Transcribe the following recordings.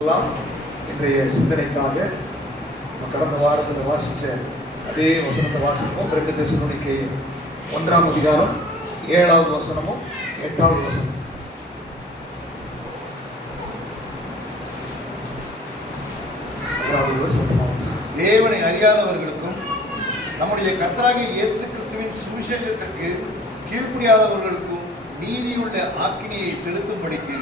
இன்றைய சிந்தனைக்காக கடந்த வாரத்தில் வாசித்த அதே வசனத்தை வாசிப்போம். 2 தெசலோனிக்கே 1ஆம் அதிகாரம் 7வது வசனமும் 8வது வசனம். தேவனை அறியாதவர்களுக்கும் நம்முடைய கர்த்தராகிய இயேசு கிறிஸ்துவின் சுவிசேஷத்திற்கு கீழ்ப்படியாதவர்களுக்கும் நீதியுள்ள ஆக்கினையை செலுத்தும்படிக்கு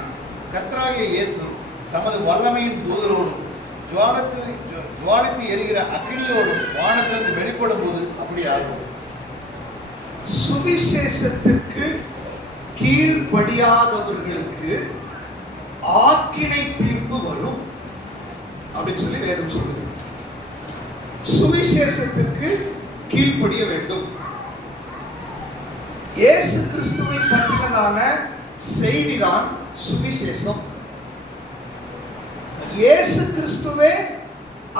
கர்த்தராகிய இயேசு தமது வல்லமையின் தூதரோடும் ஜுவாலித்து எரிகிற அக்கினியோடும் வானத்திலிருந்து வெளிப்படும் போது அப்படி ஆகும். சுவிசேஷத்திற்கு கீழ்ப்படியாதவர்களுக்கு ஆக்கினை தீர்ப்பு வரும் அப்படின்னு சொல்லி வேதம் சொல்லுது. சுவிசேஷத்திற்கு கீழ்ப்படிய வேண்டும். இயேசு கிறிஸ்துவை பற்றினதான செய்திதான் சுவிசேஷம். இயேசு கிறிஸ்துவே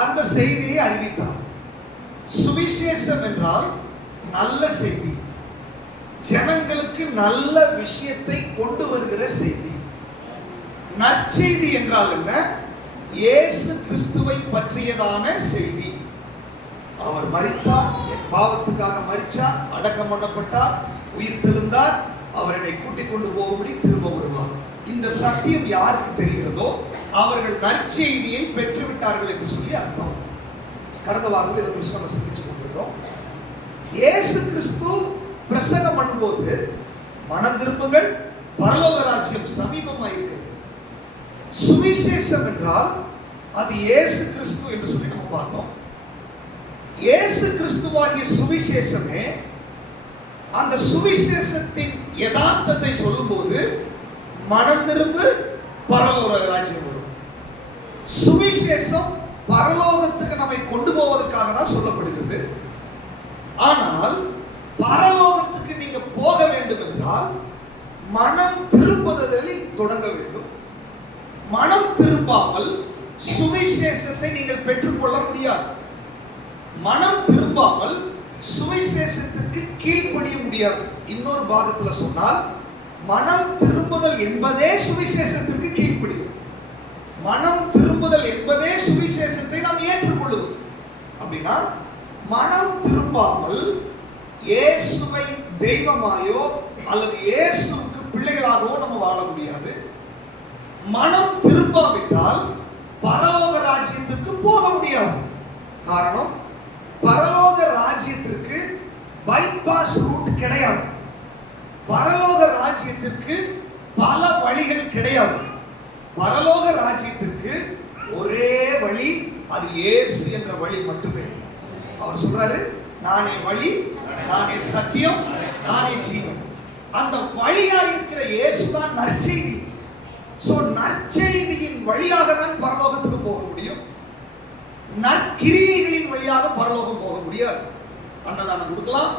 அந்த செய்தியை அறிவித்தார். சுவிசேஷம் என்றால் நல்ல செய்தி, ஜனங்களுக்கு நல்ல விஷயத்தை கொண்டு வருகிற செய்தி. நற்செய்தி என்றால் என்ன? இயேசு கிறிஸ்துவை பற்றியதான செய்தி. அவர் மரித்தார், என் பாவத்துக்காக மரித்தார், அடக்கம் பண்ணப்பட்டார், உயிர் தெழுந்தார், அவர் என்னை கூட்டிக் கொண்டு போகும்படி திரும்ப வருவார். இந்த சத்தியம் யாருக்கு தெரிகிறதோ அவர்கள் நற்செய்தியை பெற்றுவிட்டார்கள் என்று சொல்லி அர்த்தம். கடந்த வாரத்தில் இதை குறித்து நம்ம சிந்திச்சு கொண்டிருக்கிறோம். இயேசு கிறிஸ்து பிரசங்கம் பண்ணும்போது மனம் திரும்புங்கள், பரலோக ராஜ்யம் சமீபமாக இருக்கிறது. சுவிசேஷம் என்றால் அது இயேசு கிறிஸ்து என்று சொல்லி நம்ம பார்த்தோம். இயேசு கிறிஸ்துவாகிய சுவிசேஷமே அந்த சுவிசேஷத்தின் யதார்த்தத்தை சொல்லும்போது மனம் திரும்பு, பரலோக ராஜ்யம் வரும். சுவிசேஷம் பரலோகத்துக்கு நம்மை கொண்டு போவதற்காக தான் சொல்லப்படுகிறது. ஆனால் பரலோகத்துக்கு நீங்க போக வேண்டும் என்றால் மனம் திரும்புதலில் தொடங்க வேண்டும். மனம் திரும்பாமல் சுவிசேஷத்தை நீங்கள் பெற்றுக்கொள்ள முடியாது. மனம் திரும்பாமல் சுவிசேஷத்துக்கு கீழ்ப்படிய முடியாது. இன்னொரு பாகத்தில் சொன்னால் மனம் திரும்புதல் என்பதே சுவிசேஷத்திற்கு கீழ்ப்படிவது. மனம் திரும்புதல் என்பதே சுவிசேஷத்தை நாம் ஏற்றுக்கொள்வது. அப்படின்னா மனம் திரும்பாமல் இயேசுவை தெய்வமாயோ அல்லது இயேசுவுக்கு பிள்ளைகளாகவோ நம்ம வாழ முடியாது. மனம் திரும்பாவிட்டால் பரலோக ராஜ்யத்திற்கு போக முடியாது. காரணம், பரலோக ராஜ்யத்திற்கு பைபாஸ் ரூட் கிடையாது. பரலோக ராஜ்யத்திற்கு பல வழிகள் கிடையாது. பரலோக ராஜ்யத்திற்கு ஒரே வழி, அது இயேசு என்ற வழி மட்டுமே. அவர் சொல்றாரு, நானே வழி, நானே சத்தியம், நானே ஜீவன். அந்த வழியா இருக்கிற இயேசு தான் நற்செய்தி. சோ நற்செய்தியின் வழியாக தான் பரலோகத்துக்கு போக முடியும். நற்கிரியைகளின் வழியாக பரலோகம் போக முடியாது. அன்னதானம் கொடுக்கலாம்,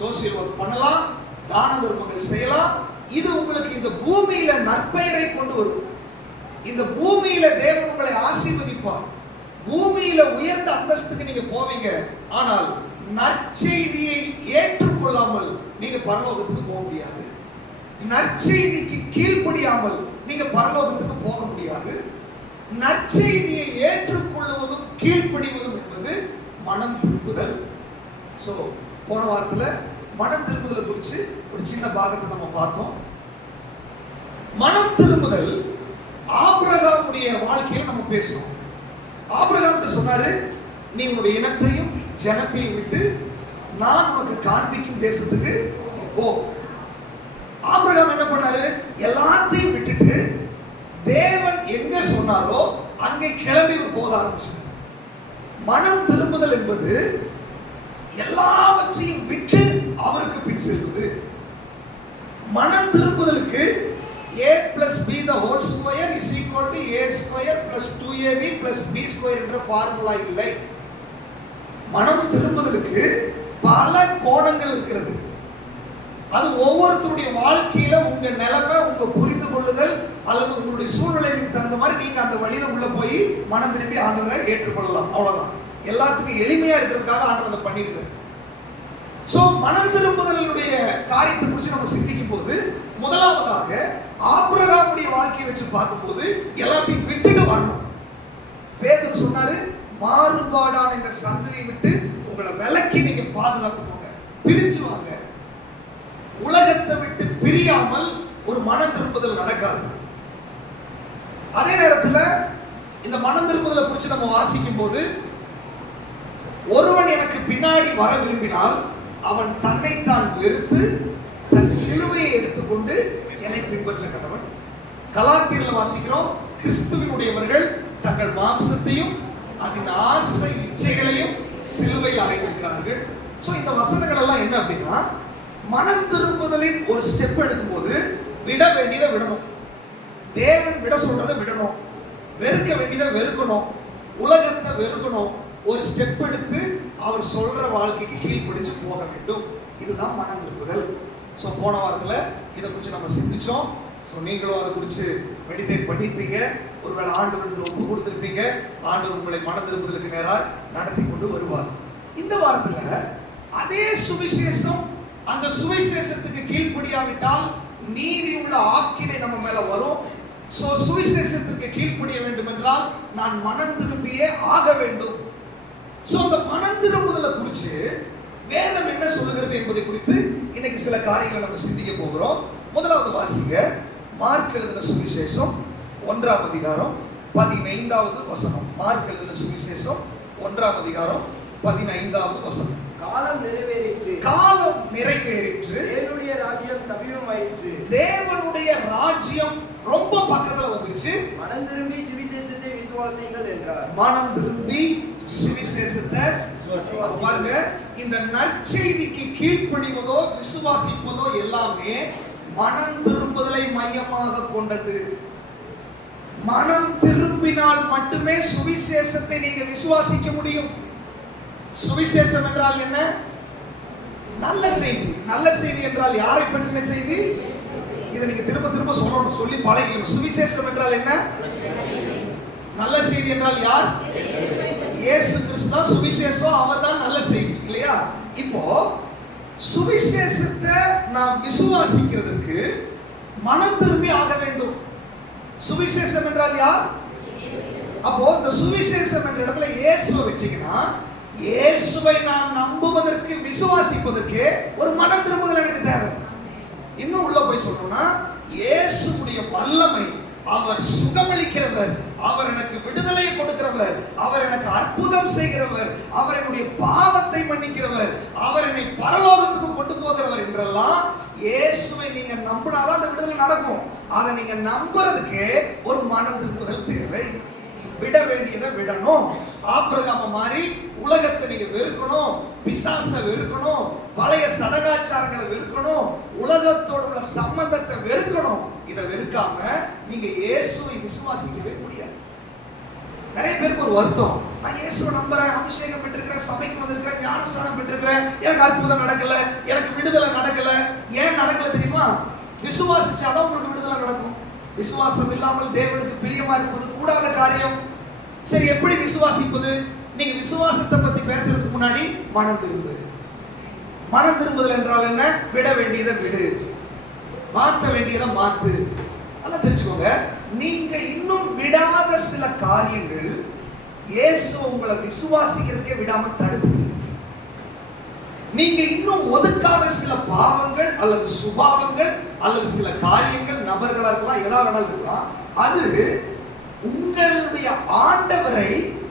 சோசியல் ஒர்க் பண்ணலாம், தான தர்மங்கள் செய்யலாம். இது உங்களுக்கு இந்த பூமியில நற்பெயரை கொண்டு வரும். இந்த பூமியில தேவன் உங்களை ஆசீர்வதிப்பார். பூமியில உயர்ந்த அந்தஸ்துக்கு நீங்க போவீங்க. ஆனால் நற்செய்தியை ஏற்றுக்கொள்ளாமல் நீங்க பரலோகத்துக்கு போக முடியாது. நற்செய்திக்கு கீழ்ப்படியாமல் நீங்க பரலோகத்துக்கு போக முடியாது. நற்செய்தியை ஏற்றுக்கொள்வதும் கீழ்ப்படிவதும் என்பது மனம் திரும்புதல். சோ போன வாரத்துல மனம் திரும்புதலை குறித்து ஒரு சின்ன பாகத்தை நம்ம பார்த்தோம். மனம் திரும்புதல் ஆபிரகாமுடைய வாழ்க்கையில நம்ம பேசணும். ஆபிரகாம் சொன்னாரு, நீ உன்னுடைய இனத்தையும் ஜனத்தையும் விட்டு நான் உனக்கு காண்பிக்கும் தேசத்துக்கு போ. ஆபிரகாம் என்ன பண்ணாரு? எல்லாத்தையும் விட்டுட்டு தேவன் எங்க சொன்னாரோ அங்கே கிளம்பி போக ஆரம்பிச்சார். மனம் திரும்புதல் என்பது எல்லாவற்றையும் விட்டு அவருக்கு பின் செல்வது. மனம் திரும்புதலுக்கு a plus b the whole square is equal to a square plus 2ab plus b square என்ற ஃபார்முலா இல்லை. மனம் திரும்புதலுக்கு பல கோணங்கள் இருக்கிறது. அது ஒவ்வொருத்தருடைய வாழ்க்கையில உங்க நிலைமை, உங்க புரிந்து கொள்ளுதல் அல்லது உங்களுடைய சூழ்நிலைக்கு தகுந்த மாதிரி நீங்க அந்த வழியில உள்ள போய் மனம் திரும்பி ஆண்டவரை ஏற்றுக்கொள்ளலாம். அவ்வளவுதான். எல்லாத்துக்கும் எளிமையா இருக்கிறதுக்காக ஆண்டவர் அதை பண்ணியிருக்காரு. சோ மனம் திரும்புதலுடைய காரியத்தை குறித்து நம்ம சிந்திக்கும் போது முதலாவதாக ஆபிரகாமுடைய வாழ்க்கையை வச்சு பார்க்கும்போது எல்லாத்தையும் விட்டுட்டு வரணும். மாறுபாடான இந்த சந்ததியை விட்டு உங்களை விலக்கி நீங்க பாதுகாத்துக்கோங்க. பிரிச்சு வாங்க. உலகத்தை விட்டு பிரியாமல் ஒரு மனம் திரும்புதல் நடக்காது. அதே நேரத்தில் இந்த மனம் திரும்புதலை குறித்து நம்ம வாசிக்கும் போது, ஒருவன் எனக்கு பின்னாடி வர விரும்பினால் அவன் தன்னைத்தான் வெறுத்து தன் சிலுவையை எடுத்துக்கொண்டு என்னை பின்பற்ற கடவன். கலாத்தியர்ல வாசிக்கிறோம், கிறிஸ்துவினுடையவர்கள் தங்கள் மாம்சத்தையும் அதன் ஆசை இச்சைகளையும் சிலுவையில் அடைந்திருக்கிறார்கள். சோ இந்த வசனங்கள் எல்லாம் என்ன அப்படின்னா, மனம் திரும்புதலின் ஒரு ஸ்டெப் எடுக்கும்போது விட வேண்டியதை விடணும், தேவன் விட சொல்றதை விடணும், வெறுக்க வேண்டியதை வெறுக்கணும், உலகத்தை வெறுக்கணும், ஒரு ஸ்டெப் எடுத்து அவர் சொல்ற வாழ்க்கைக்கு கீழ்ப்படிஞ்சு போக வேண்டும். இதுதான் மனம் திரும்புதல். ஸோ போன வாரத்தில் இதை குறித்து நம்ம சிந்திச்சோம். ஸோ நீங்களும் அதை குறித்து மெடிடேட் பண்ணியிருப்பீங்க. ஒருவேளை ஆண்டவருக்கு ஒப்பு கொடுத்துருப்பீங்க. ஆண்டவர் உங்களை மனம் திரும்புதலுக்கு நேராக நடத்தி கொண்டு வருவார். இந்த வாரத்தில் அதே சுவிசேஷம், அந்த சுவிசேஷத்துக்கு கீழ்ப்படியாவிட்டால் நீதி உள்ள ஆக்கினை நம்ம மேல வரும். சோ சுவிசேஷத்துக்கு கீழ்ப்படிய வேண்டும் என்றால் நான் மனம் திரும்பியே ஆக வேண்டும். சோ அந்த மனம் திரும்புதலை குறித்து வேதம் என்ன சொல்லுகிறது என்பதை குறித்து இன்னைக்கு சில காரியங்களை நம்ம சிந்திக்க போகிறோம். முதலாவது வாசிங்க, மார்க் எழுதின சுவிசேஷம் 1ஆம் அதிகாரம் 15வது வசனம். மார்க் எழுதின சுவிசேஷம் 1ஆம் அதிகாரம் 15வது வசனம். காலம் நிறைவேறிற்று, காலம் நிறைவேறிற்று, தேவனுடைய ராஜ்யம் சமீபமாயிற்று, தேவனுடைய ராஜ்யம் ரொம்ப பக்கத்துல வந்துருச்சு, மனம் திரும்பி சுவிசேஷத்தை விசுவாசியுங்கள் என்றார். மனம் திரும்பி சுவிசேஷத்தை பாருங்க. இந்த நற்செய்திக்கு கீழ்ப்படிவதோ விசுவாசிப்பதோ எல்லாமே மனம் திரும்புதலை மையமாக கொண்டது. மனம் திரும்பினால் மட்டுமே சுவிசேஷத்தை நீங்க விசுவாசிக்க முடியும். சுவிசேஷம் என்றால் என்ன? நல்ல செய்தி. நல்ல செய்தி என்றால் யாரை பற்றின செய்தி? இதை நீங்க திரும்ப திரும்ப சொல்லணும், சொல்லி பழகணும். சுவிசேஷம் என்றால் என்ன? நல்ல செய்தி என்றால் யார்? இயேசு கிறிஸ்து தான் சுவிசேஷம், அவர் தான் நல்ல செய்தி, இல்லையா? இப்போ சுவிசேஷத்தை நாம் விசுவாசிக்கிறதுக்கு மனம் திரும்பி ஆக வேண்டும். சுவிசேஷம் என்றால் யார்? அப்போ இந்த சுவிசேஷம் என்ற இடத்துல இயேசுவை வச்சீங்கன்னா, இயேசுவை நாம் நம்புவதற்கு விசுவாசிப்பதற்கு ஒரு மனம் திரும்புதல் எனக்கு தேவை. இன்னும் உள்ள போய் சொல்லணும்னா, இயேசுவுடைய வல்லமை, அவர் சுகமளிக்கிறவர், அவர் எனக்கு விடுதலை கொடுக்கிறவர், அவர் எனக்கு அற்புதம் செய்கிறவர், அவர் என்னுடைய பாவத்தை மன்னிக்கிறவர், அவர் என்னை பரலோகத்துக்கு கொண்டு போகிறவர் என்றெல்லாம் இயேசுவை நீங்க நம்பினாதான் அந்த விடுதலை நடக்கும். அதை நீங்க நம்புறதுக்கு ஒரு மனம் திரும்புதல் தேவை. விட வேண்டியதை விடணும். ஆபிரகாம மாதிரி உலகத்தை நீங்க வெறுக்கணும், பிசாசை வெறுக்கணும், பழைய சடங்காச்சாரங்களை வெறுக்கணும், உலகத்தோட உள்ள சம்பந்தத்தை வெறுக்கணும். இதை வெறுக்காம நீங்க இயேசுவை விசுவாசிக்கவே முடியாது. நிறைய பேருக்கு ஒரு வருத்தம், நான் இயேசுவை நம்புறேன், அபிஷேகம் பெற்றிருக்கிறேன், சபைக்கு வந்திருக்கிறேன், ஞானஸ்தானம் பெற்றிருக்கிறேன், எனக்கு அற்புதம் நடக்கல, எனக்கு விடுதலை நடக்கல. ஏன் நடக்கல தெரியுமா? விசுவாசிச்சாதான் உங்களுக்கு விடுதலை நடக்கும். விசுவாசம் இல்லாமல் தேவனுக்கு பிரியமா இருப்பது கூடாத காரியம். சரி, எப்படி விசுவாசிப்பது? நீங்க விசுவாசத்தை பத்தி பேசுறதுக்கு முன்னாடி மனம் திரும்பு. மனம் திரும்புதல் என்றால் என்ன? விட வேண்டியதை விடு, மாற்ற வேண்டியதை மாத்து. நல்லா தெரிஞ்சுக்கோங்க, நீங்க இன்னும் விடாத சில காரியங்கள் இயேசு உங்களை விசுவாசிக்கிறதுக்கே விடாம தடுப்பு. நீங்க இன்னும் ஒதுக்காத சில பாவங்கள் அல்லது சுபாவங்கள் அல்லது சில காரியங்கள், நபர்களா இருக்கலாம், எதா வேணாலும் இருக்கலாம், அது உங்களுடைய ஆண்டவரை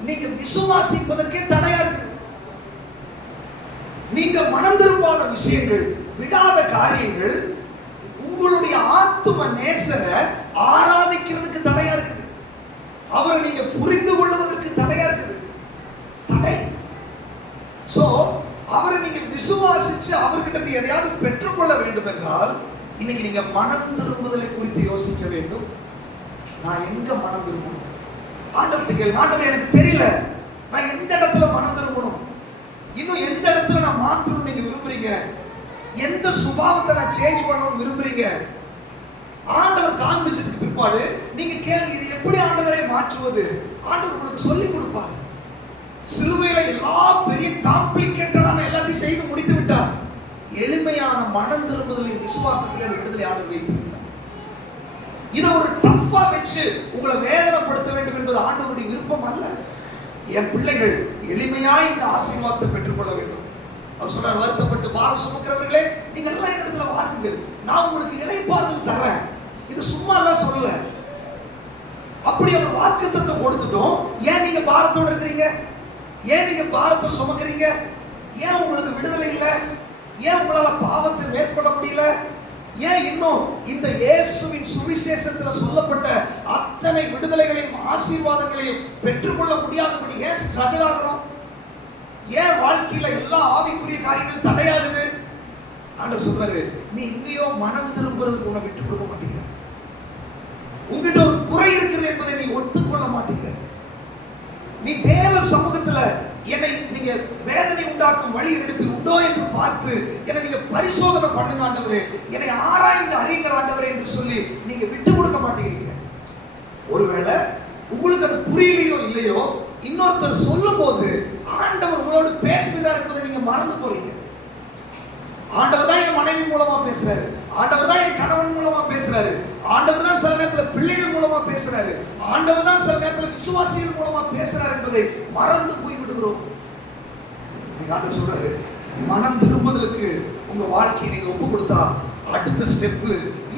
நீங்க விசுவாசிப்பதற்கே தடையா இருக்குது. நீங்க மனம் திரும்பாத விஷயங்கள், விடாத காரியங்கள் உங்களுடைய ஆத்தும நேசரை ஆராதிக்கிறதுக்கு தடையா இருக்குது. அவரை நீங்க புரிந்து கொள்வதற்கு தடையா இருக்குது. தடை. சோ அவரை நீங்க விசுவாசிச்சு அவர்கிட்ட எதையாவது பெற்றுக்கொள்ள வேண்டும் என்றால் இன்னைக்கு நீங்க மனம் திரும்புதலை குறித்து யோசிக்க வேண்டும். நான் எங்க மனம் திரும்பணும்? ஆண்டவர்கிட்ட கேள்வி, ஆண்டவர் எனக்கு தெரியல, நான் எந்த இடத்துல மனம் திரும்பணும், இன்னும் எந்த இடத்துல நான் மாற்றணும் நீங்க விரும்புறீங்க, எந்த சுபாவத்தை நான் சேஞ்ச் பண்ணணும் விரும்புறீங்க. ஆண்டவர் காண்பிச்சதுக்கு பிற்பாடு நீங்க கேள்வி, இது எப்படி ஆண்டவரை மாற்றுவது? ஆண்டவர் உங்களுக்கு சொல்லி கொடுப்பார். சிலுவையில எல்லா பெரிய காம்ப்ளிகேட்டடான எல்லாத்தையும் செய்து முடித்து விட்டார். எளிமையான மனம் திரும்புதலின் விசுவாசத்திலே விடுதலை ஆண்டவர் வைத்திருக்கிறார். இதை ஒரு டஃப்பா வச்சு உங்களை வேதனைப்படுத்த வேண்டும் என்பது ஆண்டவருடைய விருப்பம் அல்ல. என் பிள்ளைகள் எளிமையாய் இந்த ஆசீர்வாதத்தை பெற்றுக்கொள்ள வேண்டும். அவர் சொன்னார், வருத்தப்பட்டு பாரம் சுமக்கிறவர்களே நீங்க எல்லாம் இடத்துல வாருங்கள், நான் உங்களுக்கு இளைப்பாறுதல் தர்றேன். இது சும்மா எல்லாம் சொல்லல. அப்படி அவர் வாக்குத்தத்தம் கொடுத்துட்டோம். ஏன் நீங்க பாரத்தோட இருக்கிறீங்க? ஏன் நீங்க பாரத்தை சுமக்கிறீங்க? ஏன் உங்களுக்கு விடுதலை இல்லை? ஏன் உங்களால பாவத்தை மேற்கொள்ள முடியல? ஏன் இன்னும் இந்த இயேசுவின் சுவிசேஷத்துல சொல்லப்பட்ட அத்தனை விடுதலைகளையும் ஆசீர்வாதங்களையும் பெற்றுக்கொள்ள முடியாதபடி ஏன் ஸ்ட்ரகிள் ஆகிறோம்? ஏன் வாழ்க்கையில எல்லா ஆவிக்குரிய காரியங்களும் தடையாகுது? ஆண்டவர் சொல்றாரு, நீ இங்கேயோ மனம் திரும்புறதுக்கு உன்னை விட்டு கொடுக்க மாட்டேங்கிற. உங்ககிட்ட ஒரு குறை இருக்குது என்பதை நீ ஒத்துக்கொள்ள மாட்டேங்கிற. நீ தேவ சமூகத்துல என்னை நீங்க வேதனை உண்டாக்கும் வழி இடத்தில் உண்டோ என்று பார்த்து என்னை நீங்க பரிசோதனை பண்ணுங்க ஆண்டவரே, என்னை ஆராய்ந்து அறியுங்க ஆண்டவரே என்று சொல்லி நீங்க விட்டு கொடுக்க மாட்டேங்கிறீங்க. ஒருவேளை உங்களுக்கு அது புரியலையோ இல்லையோ, இன்னொருத்தர் சொல்லும் போது ஆண்டவர் உங்களோடு பேசுகிறார் என்பதை நீங்க மறந்து போறீங்க. ஆண்டவர் தான் என் மனைவி மூலமா பேசுறாரு, ஆண்டவர் தான் என் கணவன் மூலமா பேசுறாரு, ஆண்டவர் தான் சில நேரத்துல பிள்ளைகள் மூலமா பேசுறாரு, ஆண்டவர் தான் சில நேரத்துல விசுவாசிகள் மூலமா பேசுறாரு என்பதை மறந்து போய் விடுகிறோம். ஆண்டவர் சொல்றாரு, மனம் திரும்புதலுக்கு உங்க வாழ்க்கையை நீங்க ஒப்பு கொடுத்தா அடுத்த ஸ்டெப்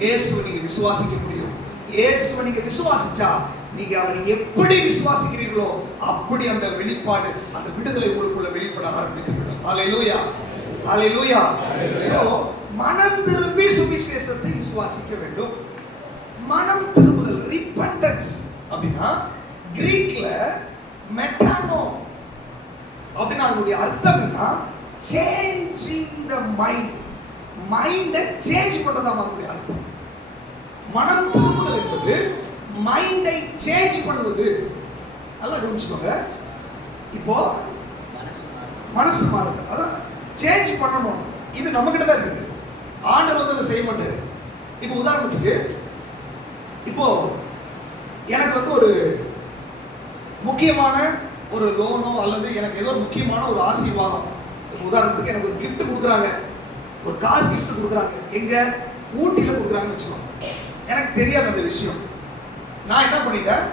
இயேசுவை நீங்க விசுவாசிக்க முடியும். இயேசுவை நீங்க விசுவாசிச்சா நீங்க அவரை எப்படி விசுவாசிக்கிறீர்களோ அப்படி அந்த வெளிப்பாடு, அந்த விடுதலை உங்களுக்குள்ள வெளிப்பட ஆரம்பித்துவிடும். ஹல்லேலூயா, ஹல்லேலூயா. சோ மனம் திரும்பி சுவிசேஷத்தை விசுவாசிக்க வேண்டும். மனம் திரும்புதல், ரிப்பெண்டன்ஸ் அப்படின்னா கிரீக்ல மெட்டானோ அப்படின்னா அதனுடைய அர்த்தம் என்ன? Changing the mind. மைண்டை சேஞ்ச் பண்றதா அதனுடைய அர்த்தம். மனம் திரும்புதல் என்பது மைண்டை சேஞ்ச் பண்ணுவது. நல்லா கவனிச்சுக்கோங்க. இப்போ மனசு மாறுது, அதான் சேஞ்ச் பண்ணணும். இது நம்ம கிட்ட தான் இருக்குது. ஆண்டவர் வந்து அதை செய்ய மாட்டாரு. இப்போ உதாரணத்துக்கு, இப்போ எனக்கு வந்து ஒரு முக்கியமான ஒரு லோனோ அல்லது எனக்கு ஏதோ முக்கியமான ஒரு ஆசீர்வாதம், இப்போ உதாரணத்துக்கு எனக்கு ஒரு கிஃப்ட் கொடுக்குறாங்க, ஒரு கார் கிஃப்ட் கொடுக்குறாங்க, எங்க ஊட்டியில் கொடுக்குறாங்கன்னு வச்சுக்கோங்க. எனக்கு தெரியாது அந்த விஷயம். நான் என்ன பண்ணிட்டேன்,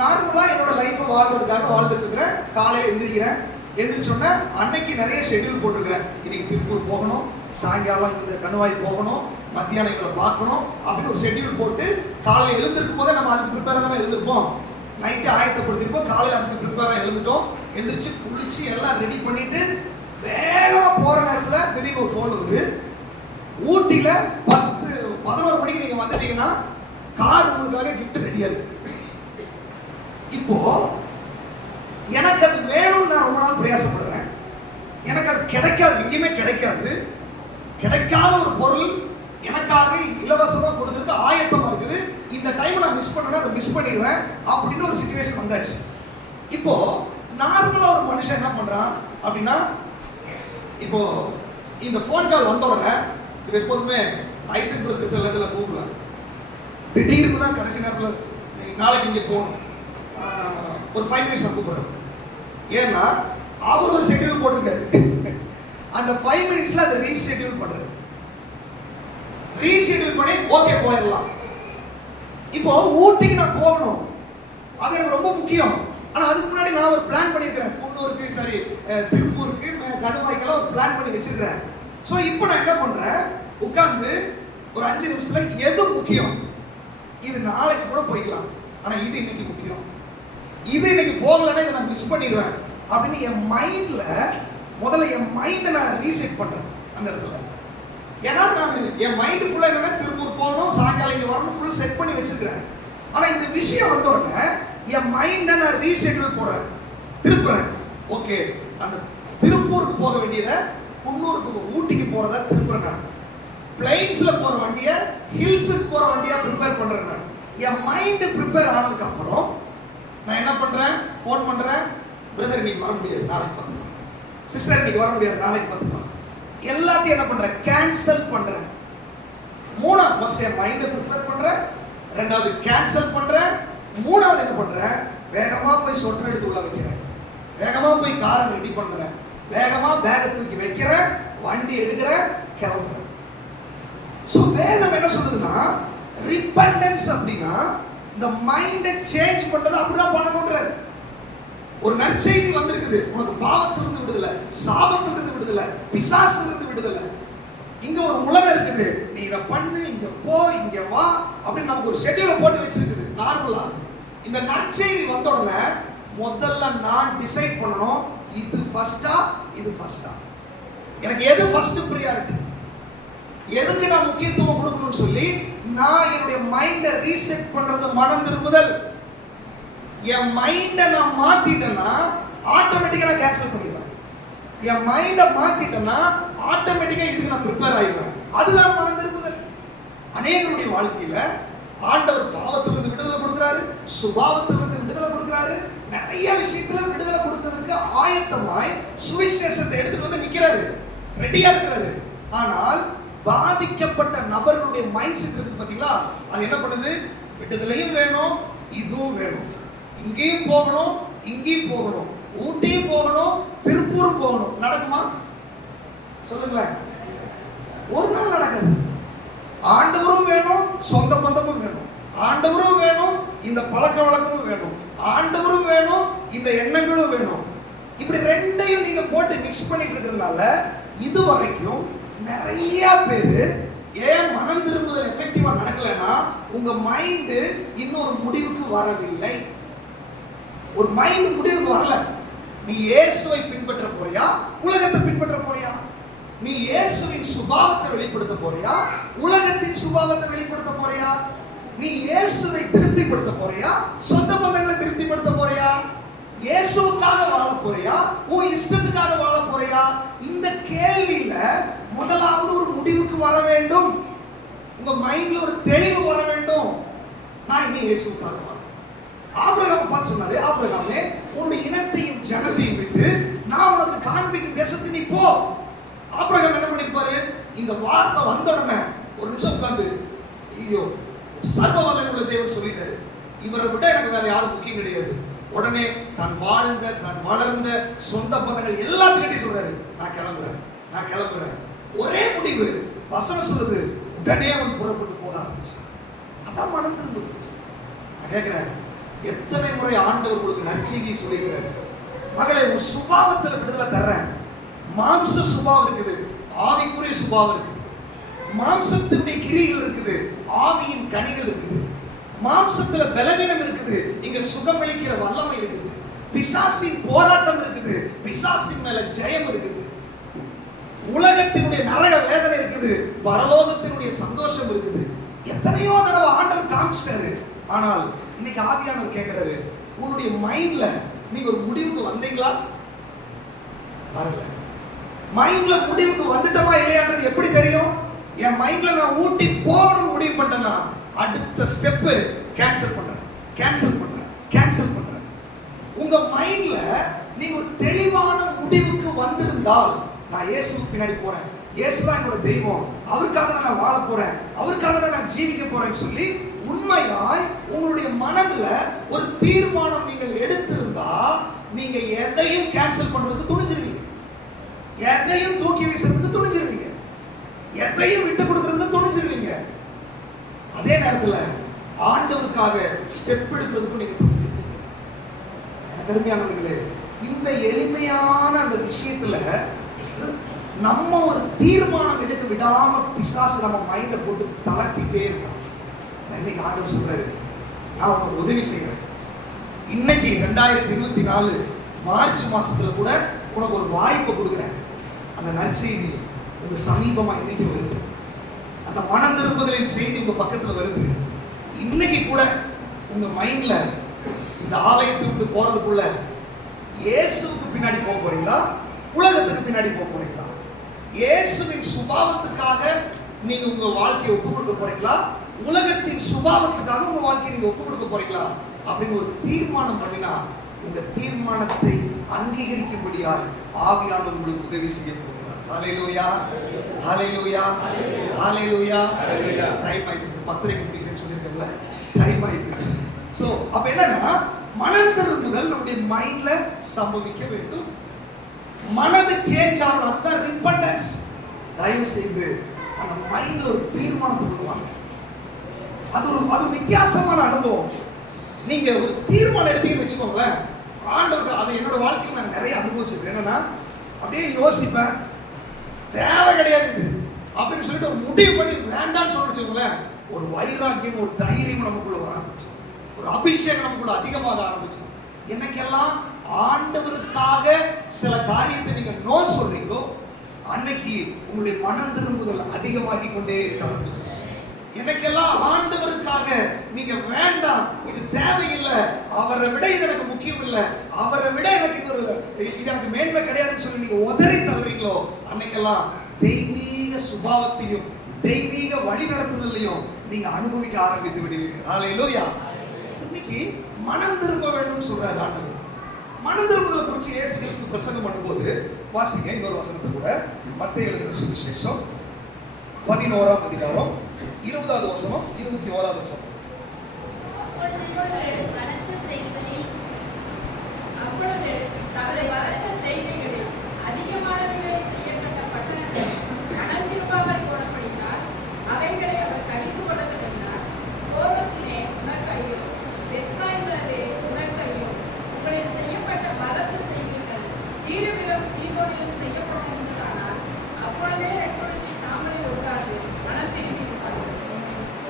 நார்மலாக என்னோட லைஃப்பை வாழ்றதுக்காக வாழ்ந்துட்டு இருக்கிறேன். காலையில் எந்திரிக்கிறேன், எந்திரிச்சோன்னே அன்னைக்கு நிறைய ஷெட்யூல் போட்டிருக்கிறேன். இன்னைக்கு திருப்பூர் போகணும், சாயங்காலம் இந்த கணுவாய் போகணும், மத்தியானம் இவங்களை பார்க்கணும் அப்படின்னு ஒரு ஷெட்யூல் போட்டு காலையில் எழுந்திருக்கும் போதே நம்ம அதுக்கு ப்ரிப்பேராக தான் எழுந்திருப்போம். நைட்டு ஆயத்தப்படுத்திருப்போம், காலையில் அதுக்கு ப்ரிப்பேராக எழுந்துட்டோம். எந்திரிச்சு குளிச்சு எல்லாம் ரெடி பண்ணிட்டு வேகமாக போகிற நேரத்தில் திடீர்னு ஒரு ஃபோன் வருது. ஊட்டியில் 10-11 மணிக்கு நீங்கள் வந்துட்டீங்கன்னா கார் உங்களுக்காக கிஃப்ட் ரெடியாக இருக்கு. இப்போ எனக்கு அது வேணும்னு நான் ரொம்ப நாள் பிரயாசப்படுறேன். எனக்கு அது கிடைக்காது, எங்கேயுமே கிடைக்காது. கிடைக்காத ஒரு பொருள் எனக்காக இலவசமாக கொடுக்கறதுக்கு ஆயத்தமாக இருக்குது. இந்த டைம் நான் மிஸ் பண்ணேன்னா அதை மிஸ் பண்ணிடுவேன் அப்படின்னு ஒரு சிச்சுவேஷன் வந்தாச்சு. இப்போ நார்மலாக ஒரு மனுஷன் என்ன பண்ணுறான் அப்படின்னா, இப்போ இந்த ஃபோன் கால் வந்த உடனே இது எப்போதுமே ஐசன் கொடுக்க சில இதில் கூப்பிடுவேன். திடீர்னு தான் கடைசி நேரத்தில் நாளைக்கு இங்கே போகணும், ஒரு 5 மினிட்ஸ் நான் கூப்பிடுறேன். ஏன்னா அவர் ஒரு ஷெட்யூல் போட்டிருக்காரு. அந்த 5 மினிட்ஸ்ல அதை ரீஷெட்யூல் பண்றது. ரீஷெட்யூல் பண்ணி ஓகே போயிடலாம். இப்போ ஊட்டிக்கு நான் போகணும், அது எனக்கு ரொம்ப முக்கியம். ஆனா அதுக்கு முன்னாடி நான் ஒரு பிளான் பண்ணியிருக்கிறேன். குன்னூருக்கு, சரி திருப்பூருக்கு, கணுவாய்க்கெல்லாம் ஒரு பிளான் பண்ணி வச்சிருக்கிறேன். ஸோ இப்போ நான் என்ன பண்றேன், உட்கார்ந்து ஒரு 5 நிமிஷத்துல எது முக்கியம், இது நாளைக்கு கூட போய்க்கலாம், ஆனா இது இன்னைக்கு முக்கியம், இது இன்னைக்கு போகலைன்னா இதை நான் மிஸ் பண்ணிடுவேன் அப்படின்னு என் மைண்ட்ல முதல்ல என் மைண்டை நான் ரீசெட் பண்றேன் அந்த இடத்துல. ஏன்னா நான் என் மைண்டு ஃபுல்லா என்னன்னா திருப்பூர் போகணும், சாயங்காலம் இங்கே வரணும், ஃபுல் செட் பண்ணி வச்சிருக்கிறேன். ஆனா இந்த விஷயம் வந்த உடனே என் மைண்டை நான் ரீஷெட்யூல் போடுறேன், திருப்புறேன். ஓகே, அந்த திருப்பூருக்கு போக வேண்டியதை குன்னூருக்கு, ஊட்டிக்கு போறதை திருப்புறேன். நான் பிளைன்ஸ்ல போற வண்டியை ஹில்ஸுக்கு போற வண்டியா ப்ரிப்பேர் பண்றேன். நான் என் மைண்டு ப்ரிப்பேர் ஆனதுக்கு அப்புறம் நான் என்ன பண்றேன், ஃபோன் பண்றேன், பிரதர் இன்னைக்கு வர முடியாது, நாளைக்கு பார்த்துக்கலாம், சிஸ்டர் இன்னைக்கு வர முடியாது, நாளைக்கு பார்த்துக்கலாம். எல்லாத்தையும் என்ன பண்றேன், கேன்சல் பண்றேன். மூணாவது ஃபர்ஸ்ட் என் மைண்டை ப்ரிப்பேர் பண்றேன், ரெண்டாவது கேன்சல் பண்றேன், மூணாவது என்ன பண்றேன், வேகமா போய் சொட்டர் எடுத்து உள்ள வைக்கிறேன், வேகமா போய் காரை ரெடி பண்றேன், வேகமா பேக்கை தூக்கி வைக்கிறேன், வண்டி எடுக்கிறேன், கிளம்புறேன். ஸோ வேதம் என்ன சொல்லுதுன்னா, ரிப்பெண்டன்ஸ் அப்படின்னா இந்த மைண்டை சேஞ்ச் பண்றது அப்படிதான் பண்ணணும்ன்றாரு. ஒரு நற்செய்தி வந்திருக்குது, உனக்கு பாவத்திலிருந்து விடுதலை, சாபத்திலிருந்து விடுதலை, பிசாசிலிருந்து விடுதலை. இங்க ஒரு உலகம் இருக்குது, நீ இதை பண்ணு, இங்க போ, இங்க வா அப்படின்னு நமக்கு ஒரு ஷெட்யூலை போட்டு வச்சிருக்குது நார்மலா. இந்த நற்செய்தி வந்த உடனே முதல்ல நான் டிசைட் பண்ணணும், இது ஃபர்ஸ்டா இது ஃபர்ஸ்டா, எனக்கு எது ஃபர்ஸ்ட் ப்ரியாரிட்டி, எதுக்கு நான் முக்கியத்துவம் கொடுக்கணும்னு சொல்லி நான் என்னுடைய மைண்டை ரீசெட் பண்றது மனம் திரும்புதல். என் மைண்டை நான் மாத்திட்டேன்னா ஆட்டோமேட்டிக்கா நான் கேன்சல் பண்ணிடுவேன். என் மைண்டை மாத்திட்டேன்னா ஆட்டோமேட்டிக்கா இதுக்கு நான் ப்ரிப்பேர் ஆயிடுவேன். அதுதான் மனம் திரும்புதல். அநேகருடைய வாழ்க்கையில ஆண்டவர் பாவத்திலிருந்து விடுதலை கொடுக்கிறாரு, சுபாவத்திலிருந்து விடுதலை கொடுக்கிறாரு, நிறைய விஷயத்துல விடுதலை கொடுக்கிறதுக்கு ஆயத்தமாய் சுவிசேஷத்தை எடுத்துட்டு வந்து நிக்கிறாரு, ரெடியா இருக்கிறாரு. ஆனால் பாதிக்கப்பட்ட நபர்களுடைய மைண்ட் செட் இருக்கு பாத்தீங்களா, அது என்ன பண்ணுது? விடுதலையும் வேணும், இதுவும் வேணும், இங்கேயும் போகணும், இங்கேயும் போகணும், ஊட்டியும் போகணும், திருப்பூரும் போகணும். நடக்குமா சொல்லுங்களேன்? ஒரு நாள் நடக்காது. ஆண்டவரும் வேணும், சொந்த பந்தமும் வேணும், ஆண்டவரும் வேணும், இந்த பழக்க வழக்கமும் வேணும், ஆண்டவரும் வேணும், இந்த எண்ணங்களும் வேணும். இப்படி ரெண்டையும் நீங்க போட்டு மிக்ஸ் பண்ணிட்டு இருக்கிறதுனால இது வரைக்கும் நிறைய பேரு ஏன் மனம் திரும்புதல் எஃபெக்டிவா நடக்கலன்னா உங்க மைண்ட் இன்னொரு முடிவுக்கு வரவில்லை. ஒரு மைண்ட் முடிவுக்கு வரல. நீ இயேசுவை பின்பற்ற போறியா, உலகத்தை பின்பற்ற போறியா? நீ இயேசுவின் சுபாவத்தை வெளிப்படுத்த போறியா, உலகத்தின் சுபாவத்தை வெளிப்படுத்த போறியா? நீ இயேசுவை திருப்திப்படுத்த போறியா, சொந்த பந்தங்களை திருப்திப்படுத்த போறியா? இயேசுவுக்காக வாழ போறியா, உன் இஷ்டத்துக்காக வாழ போறியா? இந்த கேள்வியில முதலாவது ஒரு முடிவுக்கு வர வேண்டும். உங்க மைண்ட்ல ஒரு தெளிவு வர வேண்டும். நான் இனி இயேசுவுக்காக வாழ. ஆபிரகாம் பார்த்து சொன்னாரு, ஆபிரகாமே உன்னுடைய இனத்தையும் ஜனத்தையும் விட்டு நான் உனக்கு காண்பிக்கும் தேசத்துக்கு நீ போ. ஆபிரகாம் என்ன பண்ணிருப்பாரு? இந்த வார்த்தை வந்த உடனே ஒரு நிமிஷம் உட்கார்ந்து, ஐயோ சர்வ வல்லமையுள்ள தேவன் சொல்லிட்டாரு, இவரை விட எனக்கு வேற யாரும் முக்கியம் கிடையாது. உடனே தான் வாழ்ந்த தான் வளர்ந்த சொந்த பந்தங்கள் எல்லாத்துக்கிட்டையும் சொல்றாரு, நான் கிளம்புறேன், நான் கிளம்புறேன். ஒரே முடிவு, வசனம் சொல்லுது, உடனே அவன் புறப்பட்டு போக ஆரம்பிச்சான். அதான் மனம் திரும்புது. நான் கேட்கிறேன், எத்தனை முறை ஆண்டவர் உங்களுக்கு நற்செய்தியை சொல்லியிருக்கிறார்? மகளே, உன் சுபாவத்தில் விடுதலை தர்றேன். மாம்ச சுபாவம் இருக்குது, ஆவிக்குரிய சுபாவம் இருக்குது. மாம்சத்தினுடைய கிரிகள் இருக்குது, ஆவியின் கனிகள் இருக்குது. மாம்சத்துல பலவீனம் இருக்குது, இங்க சுகமளிக்கிற வல்லமை இருக்குது. பிசாசின் போராட்டம் இருக்குது, பிசாசின் மேல ஜெயம் இருக்குது. உலகத்தினுடைய நரக வேதனை இருக்குது, பரலோகத்தினுடைய சந்தோஷம் இருக்குது. எத்தனையோ தடவை ஆண்டவர் காமிச்சிட்டாரு. ஆனால் இன்னைக்கு ஆவியானவர் கேட்கிறாரு, உன்னுடைய மைண்ட்ல நீங்க ஒரு முடிவுக்கு வந்தீங்களா? வரல. மைண்ட்ல முடிவுக்கு வந்துட்டோமா இல்லையான்றது எப்படி தெரியும்? என் மைண்ட்ல நான் ஊட்டி போகணும் முடிவு பண்ணிட்டேன்னா அடுத்த ஸ்டெப் கேன்சல் பண்றேன், கேன்சல் பண்றேன், கேன்சல் பண்றேன். உங்க மைண்ட்ல நீங்க ஒரு தெளிவான முடிவுக்கு வந்திருந்தால், நான் இயேசுவுக்கு பின்னாடி போறேன், இயேசுதான் என்னோட தெய்வம், அவருக்காக தான் நான் வாழ போறேன், அவருக்காக தான் நான் ஜீவிக்க போறேன்னு சொல்லி உண்மையாய் உங்களுடைய மனதுல ஒரு தீர்மானம் நீங்கள் எடுத்திருந்தா நீங்க எதையும் கேன்சல் பண்றதுக்கு துணிஞ்சிருவீங்க, எதையும் தூக்கி வீசுறதுக்கு துணிஞ்சிருவீங்க, எதையும் விட்டு கொடுக்கறதுக்கு துணிஞ்சிருவீங்க. அதே நேரத்துல ஆண்டவருக்காக ஸ்டெப் எடுக்கிறதுக்கும் நீங்க துணிஞ்சிருவீங்க. அருமையானவர்களே, இந்த எளிமையான அந்த விஷயத்துல நம்ம ஒரு தீர்மானம் எடுக்க விடாம பிசாசு நம்ம மைண்ட போட்டு தளர்த்திட்டே இருக்கான். இன்னைக்கு ஆண்டவர் சொல்றாரு, நான் உனக்கு உதவி செய்யறேன். இன்னைக்கு 2024 மார்ச் மாசத்துல கூட உனக்கு ஒரு வாய்ப்பை கொடுக்குறேன். அந்த நற்செய்தி உங்க சமீபமா இன்னைக்கு வருது. அந்த மனம் திரும்புதலின் செய்தி உங்க பக்கத்துல வருது. இன்னைக்கு கூட உங்க மைண்ட்ல இந்த ஆலயத்தை விட்டு போறதுக்குள்ள இயேசுவுக்கு பின்னாடி போக போறீங்களா, உலகத்துக்கு பின்னாடி போக போறீங்களா? இயேசுவின் சுபாவத்துக்காக நீங்க உங்க வாழ்க்கையை ஒப்பு கொடுக்க போறீங்களா, உலகத்தின் சுபாவத்துக்காக உங்க வாழ்க்கையை நீங்க ஒப்பு கொடுக்க போறீங்களா அப்படின்னு ஒரு தீர்மானம் பண்ணினா இந்த தீர்மானத்தை அங்கீகரிக்கும்படியால் ஆவியானவர் உங்களுக்கு உதவி செய்ய போகிறார். ஹல்லேலூயா, ஹல்லேலூயா, ஹல்லேலூயா. டைம் ஆயிடுச்சு, 10:30 முடிக்கிறேன்னு சொல்லியிருக்கேன்ல, டைம் ஆயிடுச்சு. சோ அப்ப என்னன்னா, மனம் திரும்புதல் நம்முடைய மைண்ட்ல சம்பவிக்க வேண்டும். மனது சேஞ்ச் ஆகணும், அதுதான் ரிப்பெண்டன்ஸ். தயவு செய்து அந்த மைண்ட்ல ஒரு தீர்மானத்தை பண்ணுவாங்க. அது ஒரு வித்தியாசமான அனுபவம். நீங்க ஒரு தீர்மானம் எடுத்தீங்கன்னு வச்சுக்கோங்களேன், ஆண்டவர் அதை என்னோட வாழ்க்கையில் நான் நிறைய அனுபவிச்சிருக்கேன். என்னன்னா அப்படியே யோசிப்பேன், தேவை கிடையாது இது அப்படின்னு சொல்லிட்டு ஒரு முடிவு பண்ணி வேண்டாம்னு சொல்லிச்சுங்களேன், ஒரு வைராக்கியம், ஒரு தைரியம் நமக்குள்ள வர ஆரம்பிச்சு, ஒரு அபிஷேகம் நமக்குள்ள அதிகமாக ஆரம்பிச்சு. என்னைக்கெல்லாம் ஆண்டவருக்காக சில காரியத்தை நீங்க நோ சொல்றீங்களோ அன்னைக்கு உங்களுடைய மனம் திரும்புதல் அதிகமாகி கொண்டே இருக்க ஆரம்பிச்சு. எனக்கெல்லாம் ஆண்டவருக்காக நீங்க வேண்டாம், இது தேவையில்லை, அவரை விட இது எனக்கு முக்கியம் இல்லை, அவரை விட எனக்கு இது எனக்கு மேன்மை கிடையாதுன்னு சொல்லி நீங்க உதறி தள்ளுறீங்களோ அன்னைக்கெல்லாம் தெய்வீக சுபாவத்தையும் தெய்வீக வழி நடத்துதலையும் நீங்க அனுபவிக்க ஆரம்பித்து விடுவீர்கள். ஹல்லேலூயா. இன்னைக்கு மனம் திரும்ப வேண்டும் சொல்றாரு ஆண்டவர். மனம் திரும்புதலை குறித்து இயேசு கிறிஸ்து பிரசங்கம் பண்ணும்போது வாசிங்க இன்னொரு வசனத்தை கூட, மத்தேயு எழுதின சுவிசேஷம் 11ஆம் அதிகாரம் 20வது வசனம் 21வது வசனம்.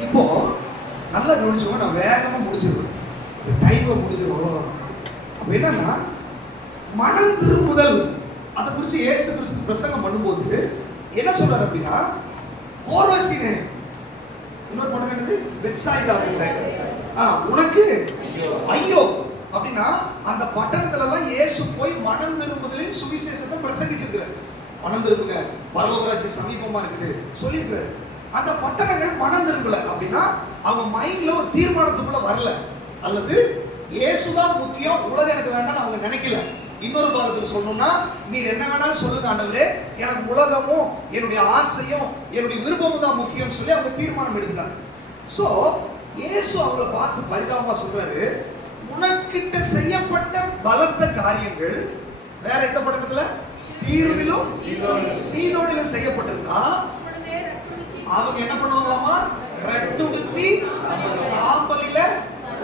இப்போ நல்லா கவனிச்சுக்கோ, நான் வேகமா முடிச்சிருவேன், டைம்ல முடிச்சிருவேன், அவ்வளவுதான். அப்ப என்னன்னா மனம் திரும்புதல் அதை குறித்து இயேசு கிறிஸ்து பிரசங்கம் பண்ணும்போது என்ன சொல்றாரு அப்படின்னா, கோர்வசினே, இன்னொரு படம் என்னது, பெத்சாயிதா, உனக்கு ஐயோ அப்படின்னா அந்த பட்டணத்துல எல்லாம் இயேசு போய் மனம் திரும்புதலின் சுவிசேஷத்தை பிரசங்கிச்சிருக்கிறார். மனம் திரும்புங்க, பரலோக ராஜ்யம் சமீபமா இருக்குது சொல்லியிருக்கிறார். அந்த பட்டணங்கள் மனம் திரும்பல அப்படின்னா அவங்க மைண்ட்ல ஒரு தீர்மானத்துக்குள்ள வரல, அல்லது இயேசுதான் முக்கியம், உலகம் எனக்கு வேண்டாம்னு அவங்க நினைக்கல. இன்னொரு பாகத்தில் சொல்லணும்னா, நீர் என்ன வேணாலும் சொல்லுங்க ஆண்டவரே, எனக்கு உலகமும் என்னுடைய ஆசையும் என்னுடைய விருப்பமும் தான் முக்கியம்னு சொல்லி அவங்க தீர்மானம் எடுத்துட்டாங்க. சோ இயேசு அவங்களை பார்த்து பரிதாபமா சொல்றாரு, உனக்கிட்ட செய்யப்பட்ட பலத்த காரியங்கள் வேற எந்த பட்டணத்துல, தீர்விலும் சீதோனிலும் செய்யப்பட்டிருந்தா அவங்க என்ன பண்ணுவாங்களாமா, ரெட்டுடுத்தி சாம்பலில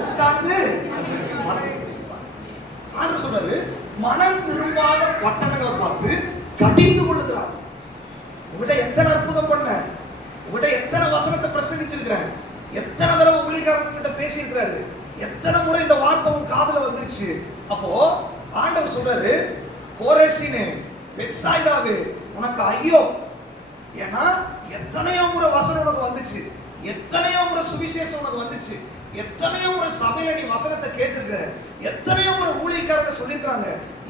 உட்கார்ந்து ஆண்டவர் சொல்றாரு, மனம் திரும்பாத பட்டணங்களை பார்த்து கடிந்து கொள்ளுகிறார். உங்கள்கிட்ட எத்தனை அற்புதம் பண்ண, உங்கள்கிட்ட எத்தனை வசனத்தை பிரசங்கிச்சிருக்கிறேன், எத்தனை தடவை ஊழியக்காரங்க கிட்ட பேசியிருக்கிறாரு, எத்தனை முறை இந்த வார்த்தை உன் காதுல வந்துருச்சு. அப்போ ஆண்டவர் சொல்றாரு, கோரேசினே, பெத்சாயிதாவே, உனக்கு ஐயோ. ஏன்னா எத்தனையோ முறை வசனம் உனக்கு வந்துச்சு, எத்தனையோ முறை சுவிசேஷம் உனக்கு வந்துச்சு, எத்தனையோ முறை சபையில நீ வசனத்தை கேட்டிருக்கிற, எத்தனையோ முறை ஊழியக்காரங்க சொல்லியிருக்காங்க,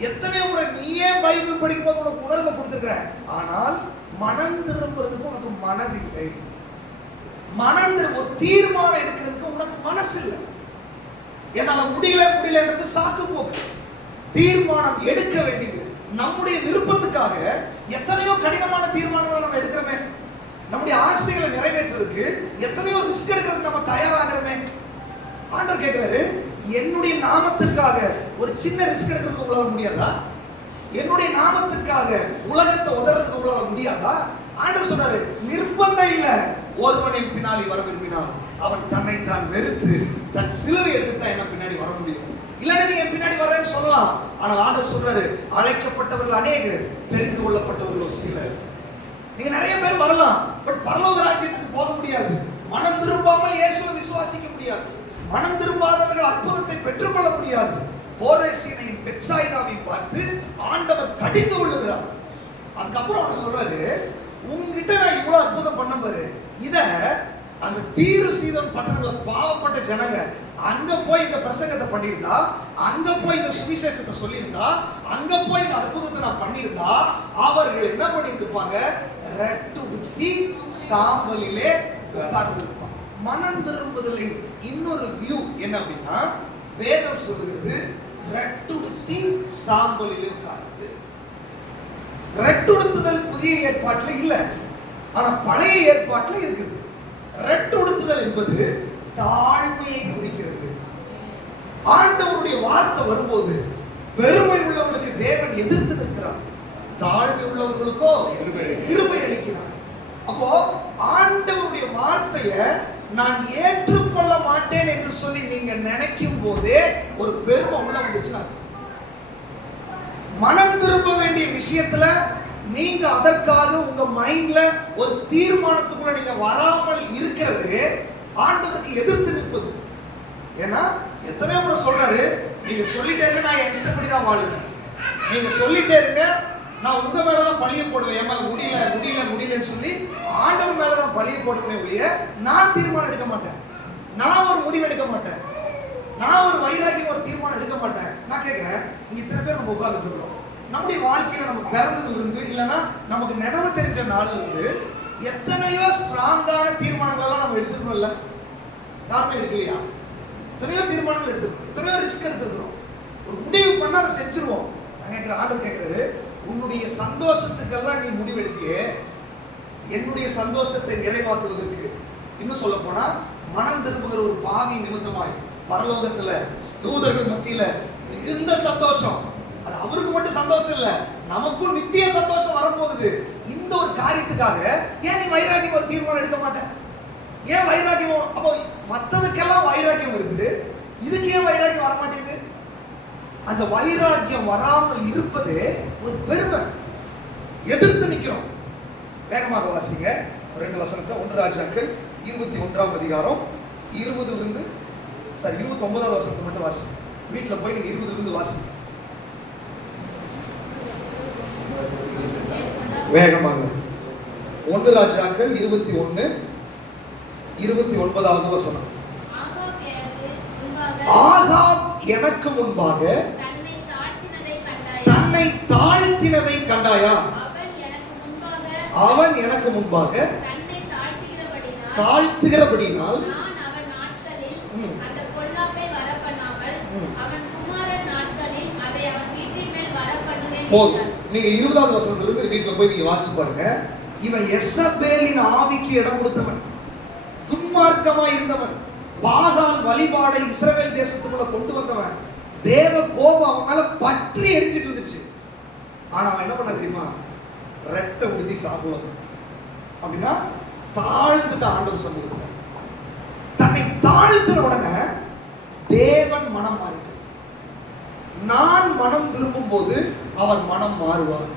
எத்தனையோ முறை நீயே பைபிள் படிக்கும் போது உனக்கு உணர்வை கொடுத்துருக்கிற, ஆனால் மனம் திரும்புறதுக்கு உனக்கு மனதில்லை. மனம் திரும்ப ஒரு தீர்மானம் எடுக்கிறதுக்கு உனக்கு மனசு இல்லை. என்னால முடியலன்றது சாக்கு போக்கு. தீர்மானம் எடுக்க வேண்டியது நம்முடைய விருப்பத்துக்காக எத்தனையோ கடினமான தீர்மானங்களை நம்ம எடுக்கிறோமே, நம்முடைய ஆசைகளை நிறைவேற்றுறதுக்கு எத்தனையோ ரிஸ்க் எடுக்கிறதுக்கு நம்ம தயாராகிறோமே. ஆண்டவர் கேட்கிறாரு, என்னுடைய நாமத்திற்காக ஒரு சின்ன ரிஸ்க் எடுக்கிறதுக்கு உங்களால முடியாதா? என்னுடைய நாமத்திற்காக உலகத்தை உதறதுக்கு உங்களால முடியாதா? ஆண்டவர் சொன்னாரு, நிர்பந்தம் இல்ல, ஒருவனின் பின்னாடி வர விரும்பினான் அவன் தன்னை தான் வெறுத்து தன் சிலுவை எடுத்து தான் என்ன பின்னாடி வர முடியும். இல்லைன்னா நீ என் பின்னாடி வர்றேன்னு சொல்லலாம். ஆனால் ஆண்டவர் சொல்றாரு, அழைக்கப்பட்டவர்கள் அநேகர், தெரிந்து கொள்ளப்பட்டவர்கள் சிலர். நீங்க நிறைய பேர் வரலாம், பட் பரலோக ராஜ்யத்துக்கு போக முடியாது. மனம் திரும்பாமல் இயேசுவை விசுவாசிக்க முடியாது. மனம் திரும்பாதவர்கள் அற்புதத்தை பெற்றுக்கொள்ள முடியாது. கோரேசினையும் பெத்சாயிதாவையும் பார்த்து ஆண்டவர் கடிந்து கொள்ளுகிறார். அதுக்கப்புறம் அவர் சொல்றாரு, உங்ககிட்ட நான் இவ்வளவு அற்புதம் பண்ண பாரு, இத அந்த தீரு சீதோன் பட்டணத்துல பாவப்பட்ட ஜனங்க அங்க போய் இந்த பிரசங்கத்தை பண்ணியிருந்தா, அங்க போய் இந்த சுவிசேஷத்தை சொல்லியிருந்தா, அங்க போய் இந்த அற்புதத்தை நான் பண்ணியிருந்தா, அவர்கள் என்ன பண்ணியிருப்பாங்க, ரெட்டு உடுத்தி சாம்பலிலே உட்கார்ந்து இருப்பாங்க. மனம் திரும்புதலின் இன்னொரு வியூ என்ன அப்படின்னா, வேதம் சொல்லுகிறது ரெட்டுடுத்தி சாம்பலிலே உட்கார்ந்து. ரெட்டுடுத்துதல் புதிய ஏற்பாட்டில் இல்ல, ஆனா பழைய ஏற்பாட்டில் இருக்குது. ரெட்டுடுத்துதல் என்பது தாழ்மையை குறிக்கிறது. ஆண்டவருடைய வார்த்தை வரும்போது பெருமை உள்ளவர்களுக்கு தேவன் எதிர்த்து நிற்கிறார், தாழ்மை உள்ளவர்களுக்கோ கிருபை அளிக்கிறார். அப்போ ஆண்டவருடைய வார்த்தையை நான் ஏற்றுக்கொள்ள மாட்டேன் என்று சொல்லி நீங்க நினைக்கும் போதே ஒரு பெருமை உள்ள வந்துச்சுன்னா, விஷயத்துல நீங்க அதற்காக உங்க மைண்ட்ல ஒரு தீர்மானத்துக்குள்ள நீங்க வராமல் இருக்கிறது ஆண்டவருக்கு எதிர்த்து நிற்பது. ஏன்னா எத்தனையோ முறை சொல்றாரு, நீங்க சொல்லிட்டே இருங்க, நான் என் இஷ்டப்படி தான் வாழுவேன். நீங்க சொல்லிட்டே இருங்க, நான் உங்க மேலதான் பழிய போடுவேன். என் மேல முடியலன்னு சொல்லி ஆண்டவர் மேலதான் பழிய போடுவேன் ஒழிய நான் தீர்மானம் எடுக்க மாட்டேன், நான் ஒரு முடிவு எடுக்க மாட்டேன், நான் ஒரு வைராக்கியம் ஒரு தீர்மானம் எடுக்க மாட்டேன். நான் கேட்கிறேன், இங்க இத்தனை பேர் நம்ம உட்கார்ந்து இருக்கிறோம், நம்முடைய வாழ்க்கையில நம்ம பிறந்ததுல இருந்து இல்லைன்னா நமக்கு நினைவு தெரிஞ்ச நாள்ல இருந்து எத்தனையோ ஸ்ட்ராங்கான தீர்மானங்கள் எல்லாம் நம்ம எடுத்துக்கணும்ல? யாருமே எடுக்கலையா? எத்தனையோ தீர்மானங்கள் எடுத்துக்கணும், எத்தனையோ ரிஸ்க் எடுத்துக்கிறோம். ஒரு முடிவு பண்ணா அதை செஞ்சிருவோம். நான் கேட்கிற ஆண்டவர் கேட்கிறாரு, உன்னுடைய சந்தோஷத்துக்கெல்லாம் நீ முடிவு எடுத்தியே, என்னுடைய சந்தோஷத்தை நிறைவாக்குவதற்கு, இன்னும் சொல்ல போனா மனம் திரும்புகிற ஒரு பாவி நிமித்தமாய் பரலோகத்துல தூதர்கள் மத்தியில மிகுந்த சந்தோஷம். அது அவருக்கு மட்டும் சந்தோஷம் இல்ல, நமக்கும் நித்திய சந்தோஷம் வரப்போகுது. இந்த ஒரு காரியத்துக்காக ஏன் நீ வைராக்கியம் ஒரு தீர்மானம் எடுக்க மாட்டேன்? ஏன் வைராக்கியம்? அப்போ மற்றதுக்கெல்லாம் வைராக்கியம் இருக்குது, இதுக்கு ஏன் வைராக்கியம் வர மாட்டேங்குது? அந்த வைராக்கியம் வராமல் இருப்பது ஒரு பெருமை. எதிர்த்து நிற்கிறோம். வேகமாக வாசிங்க 2 வசனத்தை. 1 ராஜாக்கள் 21ஆம் அதிகாரம் 20 29வது வசனத்தை மட்டும் வாசிங்க. வீட்டில் போய் நீங்க 20 வாசிங்க வேகமாக. 1 ராஜாக்கள் 21 29வது வசனம். ஆகாப் எனக்கு முன்பாக தன்னை தாழ்த்தினதை கண்டாயா? அவன் எனக்கு முன்பாக தாழ்த்துகிறபடினால் போதும். நீங்க 20வது வசனத்திலிருந்து வீட்டுல போய் நீங்க வாசி பாருங்க. இவன் எசபேலின் ஆவிக்கு இடம் கொடுத்தவன், துன்மார்க்கமாய் இருந்தவன், பாகால் வழிபாடை இஸ்ரவேல் தேசத்துக்குள்ள கொண்டு வந்தவன். தேவ கோபம் அவன் மேல பற்றி எரிஞ்சிட்டு இருந்துச்சு. ஆனா அவன் என்ன பண்ண தெரியுமா? ரெட்டை உறுதி சாப்பிடுவாங்க. அப்படின்னா தாழ்ந்துட்ட ஆண்டவர் சமூகத்துல தன்னை தாழ்த்துற உடனே தேவன் மனம் மாறிட்டு, நான் மனம் திரும்பும் போது அவர் மனம் மாறுவார்.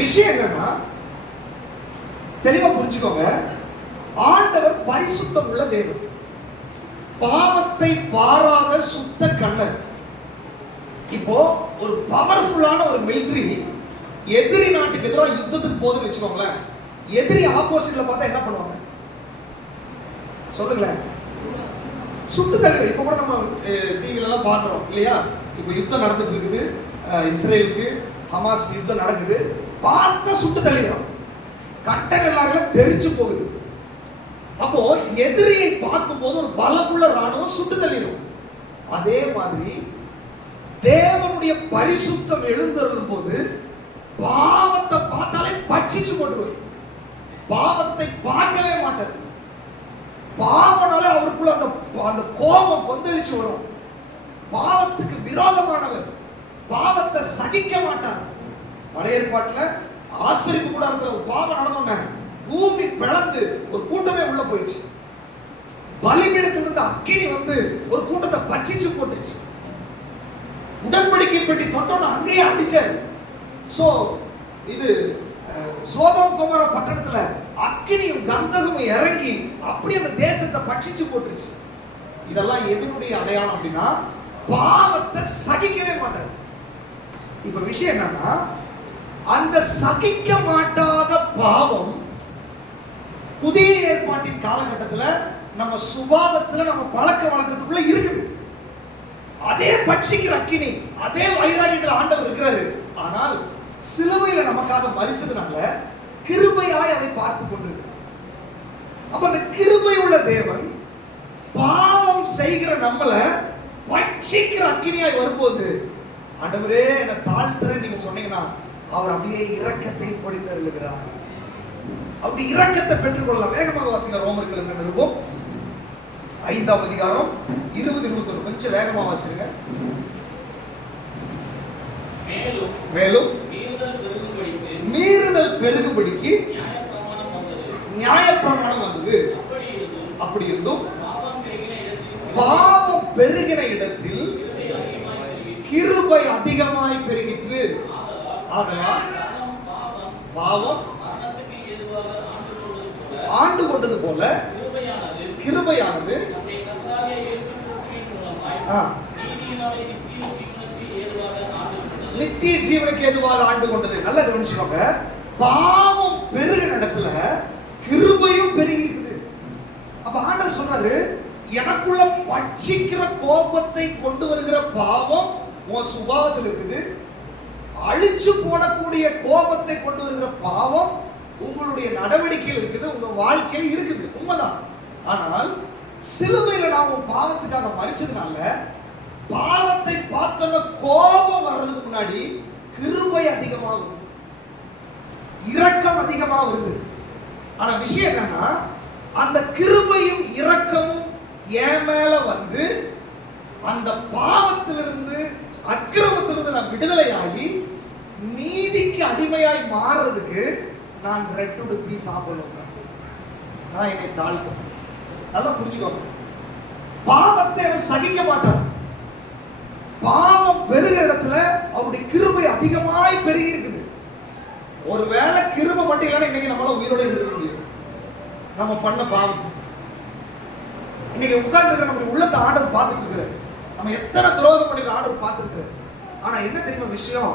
விஷயம் என்னன்னா, தெளிவா புரிஞ்சுக்கோங்க, ஆண்டவர் பரிசுத்தம் உள்ள தேவன், பாவத்தை பாராத சுத்த கண்ணர். இப்போ ஒரு பவர்ஃபுல்லான ஒரு மிலிட்டரி எதிரி நாட்டுக்கு எதிராக யுத்தத்துக்கு போதுன்னு வச்சுக்கோங்களேன், எதிரி ஆப்போசிட்ல பார்த்தா என்ன பண்ணுவாங்க சொல்லுங்களேன்? சுட்டு தள்ளி. இப்ப கூட நம்ம டிவில எல்லாம் பாக்குறோம் இல்லையா? இப்ப யுத்தம் நடந்துட்டு இருக்குது, இஸ்ரேலுக்கு ஹமாஸ் யுத்தம் நடக்குது, பார்த்த சுட்டு தள்ளிடுறோம், கட்டணம் தெரிச்சு போகுது. அப்போ எதிரியை பார்க்கும் போது ஒரு பலமுள்ள ராணுவம் சுட்டு தள்ளிடும். அதே மாதிரி தேவனுடைய பரிசுத்தம் எழுந்தருளும் போது பாவத்தை பார்த்தாலே பட்சிச்சு போட்டுருவார். பாவத்தை பார்க்கவே மாட்டார். பாவனால அவருக்குள்ள அந்த கோபம் கொந்தளிச்சு வரும். பாவத்துக்கு விரோதமானவர், பாவத்தை சகிக்க மாட்டார். பழைய ஏற்பாட்டுல ஆசரிப்பு கூட இருக்கிற ஒரு பாவம் நடந்தோன்னே பூமி பிளந்து ஒரு கூட்டமே உள்ள போயிடுச்சு. பலிபீடத்தில் இருந்த அக்கினி வந்து ஒரு கூட்டத்தை பட்சிச்சு போட்டுச்சு. உடன்படிக்கை பெட்டி தொட்டோன்னு அங்கேயே அடிச்சாரு. சோ இது சோதோம் கொமோரா பட்டணத்துல அக்கினியும் கந்தகமும் இறங்கி அப்படி அந்த தேசத்தை பட்சிச்சு போட்டுருச்சு. இதெல்லாம் எதனுடைய அடையாளம் அப்படின்னா, பாவத்தை சகிக்கவே மாட்டார். இப்ப விஷயம் என்னன்னா, அந்த சகிக்க மாட்டாத பாவம் புதிய ஏற்பாட்டின் காலகட்டத்தில் நம்ம சுபாவத்துல நம்ம பழக்க வழக்கத்துக்குள்ள இருக்குது. அதே பட்சிக்கிற அக்கினி, அதே வைராகியத்தில் ஆண்டவர் இருக்கிறாரு. ஆனால் சிலுவையில நமக்காக மரிச்சதுனால கிருபையாய் அதை பார்த்து கொண்டிருக்கிறார். அப்ப அந்த கிருபை உள்ள தேவன் பாவம் செய்கிற நம்மள பட்சிக்கிற அக்கினியாய் வரும்போது, ஆண்டவரே என்னை தாழ்த்துறேன்னு நீங்க சொன்னீங்கன்னா அவர் அப்படியே இரக்கத்தை பொழிந்து அருளுகிறார். அப்படி இரக்கத்தை பெற்றுக்கொள்ளலாம். வேகமாக வாசிங்க. ரோமர்கள் நிருபம் 5ஆம் அதிகாரம் 20-21. கொஞ்சம் வேகமா வாசிங்க. மேலும் மீறுதல் பெருகும்படிக்கு நியாயப்பிரமாணம் வந்தது. அப்படி இருந்தும் பாவம் பெருகின இடத்தில் கிருபை கிருபை அதிகமாய் பெருகிற்று. ஆதலால் பாவம் ஆண்டு கொண்டது போல கிருபையானது நித்திய ஜீவனுக்கு ஏதுவாக ஆண்டு கொண்டது. நல்லா கவனிச்சுக்கோங்க. பாவம் பெருகிற இடத்துல கிருபையும் பெருகி இருக்குது. அப்ப ஆண்டவர் சொல்றாரு, எனக்குள்ள பட்சிக்கிற கோபத்தை கொண்டு வருகிற பாவம் உன் சுபாவத்தில் இருக்குது. அழிச்சு போடக்கூடிய கோபத்தை கொண்டு வருகிற பாவம் உங்களுடைய நடவடிக்கையில் இருக்குது, உங்க வாழ்க்கையில் இருக்குது. உண்மைதான். ஆனால் சிலுவையில் நாம் உன் பாவத்துக்காக மரிச்சதுனால பாவத்தை பார்த்தோம்னா கோபம் வர்றதுக்கு முன்னாடி கிருபை அதிகமா வருது, இரக்கம் அதிகமா வருது. ஆனா விஷயம் என்னன்னா, அந்த கிருபையும் இரக்கமும் என் மேல வந்து அந்த பாவத்திலிருந்து அக்கிரமத்திலிருந்து நான் விடுதலையாகி நீதிக்கு அடிமையாய் மாறுறதுக்கு நான் ரெட் உடுத்தி சாப்பிடணும். நான் என்னை தாழ்த்தேன். நல்லா புரிஞ்சுக்கோங்க. பாவத்தை அவர் சகிக்க மாட்டார். பாவம் பெருகிற இடத்துல அவருடைய கிருபை அதிகமாய் பெருகி இருக்குது. ஒருவேளை கிருபை மட்டும் இல்லைன்னா இன்னைக்கு நம்மளால உயிரோட இருக்க முடியாது. நம்ம பண்ண பாவம் இன்னைக்கு உட்கார்ந்து இருக்கிற நம்முடைய உள்ளத்தை ஆண்டவர் பார்த்துட்டு இருக்கிறார். நம்ம எத்தனை துரோகம் பண்ணி ஆண்டவர் பார்த்துருக்கிறார். ஆனா என்ன தெரியுமா விஷயம்,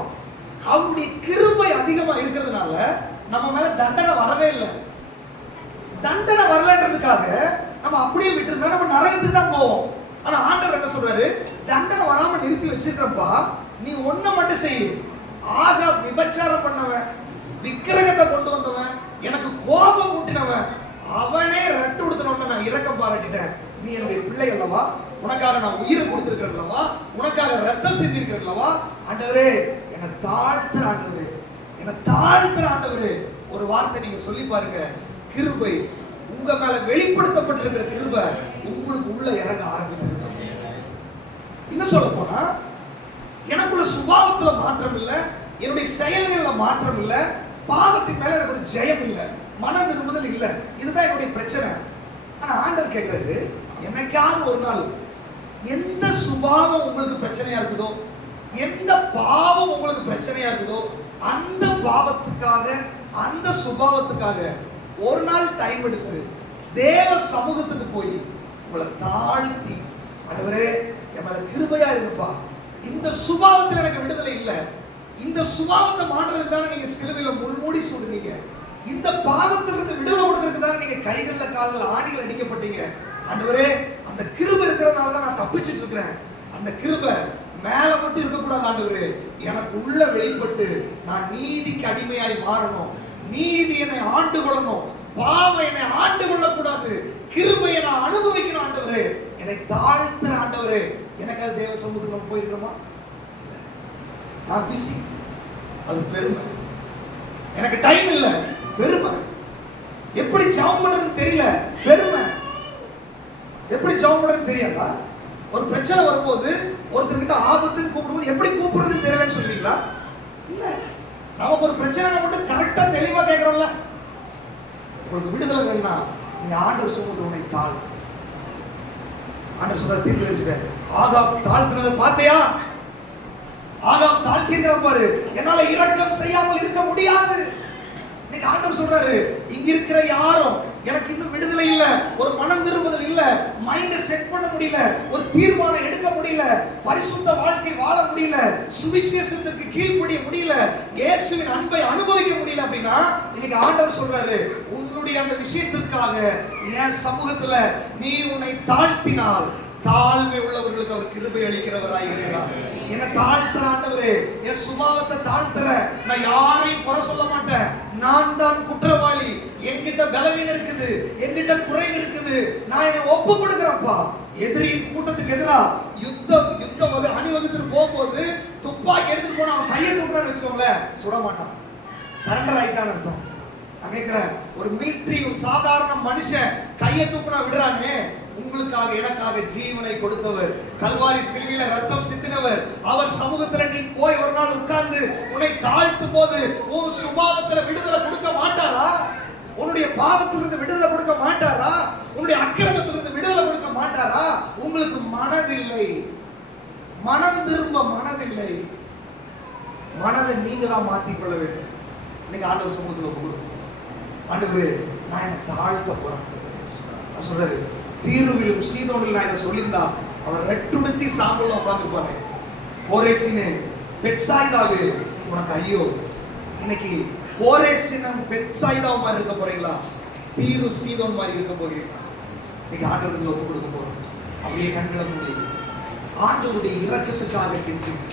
அவருடைய கிருபை அதிகமா இருக்கிறதுனால நம்ம மேல தண்டனை வரவே இல்லை. தண்டனை வரலன்றதுக்காக நம்ம அப்படியே விட்டு நம்ம நரகத்துக்கு தான் போவோம். ஆனா ஆண்டவர் என்ன சொல்றாரு, தண்டனை வராம நிறுத்தி வச்சிருக்கப்பா, நீ ஒன்ன மட்டும் செய். ஆக விபச்சாரம் பண்ணவன், விக்கிரகத்தை கொண்டு வந்தவன், எனக்கு கோபம் ஊட்டினவன், அவனே ரெட்டு கொடுத்தனவன நான் இரக்கம் பாராட்டிட்டேன். நீ என்னுடைய பிள்ளை அல்லவா, உனக்காக நான் உயிரை கொடுத்திருக்கிறேன் அல்லவா, உனக்காக ரத்தம் சிந்திருக்கிறேன் அல்லவா. ஆண்டவரே என்னை தாழ்த்துற ஆண்டவரே, என்னை தாழ்த்துற ஆண்டவரே. ஒரு வார்த்தை நீங்க சொல்லி பாருங்க, கிருபை உங்க மேல வெளிப்படுத்தப்பட்டிருக்கிற கிருபை உங்களுக்கு உள்ள இறங்க ஆரம்பித்திருக்கிறது. இன்னும் சொல்ல போனா, எனக்குள்ள சுபாவத்துல மாற்றம் இல்லை, என்னுடைய செயல்கள மாற்றம் இல்லை, பாவத்தின் மேல எனக்கு ஒரு ஜெயம் இல்லை, மன நிரும்புதல் இல்லை. இதுதான் என்னுடைய பிரச்சனை. ஆனா ஆண்டவர் கேட்கிறது, என்னைக்காவது ஒரு நாள் எந்த சுபாவம் உங்களுக்கு பிரச்சனையா இருக்குதோ, எந்த பாவம் உங்களுக்கு பிரச்சனையா இருக்குதோ, அந்த பாவத்துக்காக அந்த சுபாவத்துக்காக ஒரு நாள் டைம் எடுத்து தேவ சமூகத்துக்கு போய் உங்களை தாழ்த்தி, ஆண்டவரே என் மேல கிருபையா இருப்பா, இந்த சுபாவத்தில் எனக்கு விடுதலை இல்லை, இந்த சுபாவத்தை மாற்றுறதுக்கு தானே நீங்க சிலுவையில முள்மூடி சொல்றீங்க, இந்த பாவத்திலிருந்து விடுதலை கொடுக்கறதுக்கு தானே நீங்க கைகள்ல கால்கள் ஆணிகள் அடிக்கப்பட்டீங்க. ஆண்டவரே அந்த கிருபை இருக்கிறதுனால தான் நான் தப்பிச்சிட்டு இருக்கிறேன். அந்த கிருபை மேல மட்டும் இருக்கக்கூடாது ஆண்டவரே, எனக்கு உள்ள வெளிப்பட்டு நான் நீதிக்கு அடிமையாய் மாறணும். நீதி என்னை ஆண்டு கொள்ளணும், பாவம் என்னை ஆண்டு கொள்ளக்கூடாது. கிருபையை நான் அனுபவிக்கணும் ஆண்டவரே, என்னை தாழ்த்துற ஆண்டவரே. எனக்கு அது தேவ சமூகத்துக்கு நம்ம போயிருக்கிறோமா? நான் பிஸி, அது பெருமை. எனக்கு டைம் இல்லை, பெருமை. எப்படி ஜெபம் பண்றதுன்னு தெரியல, பெருமை. எப்படி ஜெபம் பண்றதுன்னு தெரியாதா? ஒரு பிரச்சனை வரும்போது ஒருத்தர்கிட்ட ஆபத்துன்னு கூப்பிடும்போது எப்படி கூப்பிடுறதுன்னு தெரியலன்னு சொல்றீங்களா? இல்ல, நமக்கு ஒரு பிரச்சனை மட்டும் கரெக்டா தெளிவா கேட்கிறோம்ல. உங்களுக்கு விடுதலை வேணும்னா நீ ஆண்டவர் சமூகத்தில் உன்னை தாழ். ஆண்டவர் சொல்ற தீர்ப்பு வச்சுக்க. ஆகாப் தாழ்த்தினதை பார்த்தையா? ஆகாப் தாழ்த்திருக்கிறான் பாரு, என்னால இரக்கம் செய்யாமல் இருக்க முடியாது. இன்னைக்கு ஆண்டவர் சொல்றாரு, இங்க இருக்கிற யாரும் எனக்கு இன்னும் விடுதலை இல்ல, ஒரு மனம் திரும்புதல் இல்ல, மைண்ட செட் பண்ண முடியல, ஒரு தீர்மானம் எடுக்க முடியல, பரிசுத்த வாழ்க்கை வாழ முடியல, சுவிசேஷத்துக்கு கீழ்ப்படிய முடியல, இயேசுவின் அன்பை அனுபவிக்க முடியல அப்படின்னா இன்னைக்கு ஆண்டவர் சொல்றாரு, உன்னுடைய அந்த விஷயத்திற்காக என் சமூகத்துல நீ உன்னை தாழ்த்தினால் தாழ்மை உள்ளவர்களுக்கு அவர் கிருபை அளிக்கிறவராய் இருக்கிறார். என்ன தாழ்த்துற ஆண்டவரே, என் சுபாவத்தை தாழ்த்துற, நான் யாரையும் குறை சொல்ல மாட்டேன், நான் தான் குற்றவாளி, என்கிட்ட பலவீனம் இருக்குது, என்கிட்ட குறைகள் இருக்குது, நான் என்னை ஒப்பு கொடுக்கிறப்பா. எதிரியின் கூட்டத்துக்கு எதிரா யுத்தம் அணிவகுத்துட்டு போகும்போது துப்பாக்கி எடுத்துட்டு போனா அவன் கையை தூக்குறான்னு வச்சுக்கோங்களேன், சுட மாட்டான், சரண்டர் ஆயிட்டான்னு அர்த்தம். நான் கேட்கிறேன், ஒரு மிலிட்டரி ஒரு சாதாரண மனுஷன் கையை தூக்குனா விடுறானே, உங்களுக்காக எனக்காக ஜீவனை கொடுத்தவர், கல்வாரி சிலுவையில ரத்தம் சிந்தினவர், அவர் சமூகத்துல நீ போய் ஒரு நாள் உட்கார்ந்து உன்னை தாழ்த்தும் போது உன் சுபாவத்துல விடுதலை கொடுக்க மாட்டாரா? உன்னுடைய பாவத்திலிருந்து விடுதலை கொடுக்க மாட்டாரா? உன்னுடைய அக்கிரமத்திலிருந்து விடுதலை கொடுக்க மாட்டாரா? உங்களுக்கு மனதில்லை, மனம் திரும்ப மனதில்லை. மனதை நீங்க தான் மாற்றிக்கொள்ள வேண்டும். இன்னைக்கு ஆண்டவர் சமூகத்தில் ஒப்பு கொடுக்கணும். ஆண்டவரே, நான் என்னை தாழ்த்த போறேன். அவர் சொல்றாரு, தீருவிலும் சீதோனிலும் நான் இதை சொல்லியிருந்தா அவர் ரெட்டுடுத்தி சாம்பலும் உட்காந்துருப்பாரு. கோரேசினு பெட்சாய்தாவு உனக்கு ஐயோ. இன்னைக்கு கோரேசினும் பெட்சாய்தாவும் மாதிரி இருக்க போறீங்களா? தீரு சீதோன் மாதிரி இருக்க போறீங்களா? இன்னைக்கு ஆண்டவருக்கு ஒப்பு கொடுக்க போறோம். அப்படியே கண்களை மூடி ஆண்டவருடைய இரக்கத்துக்காக கெஞ்சுங்க.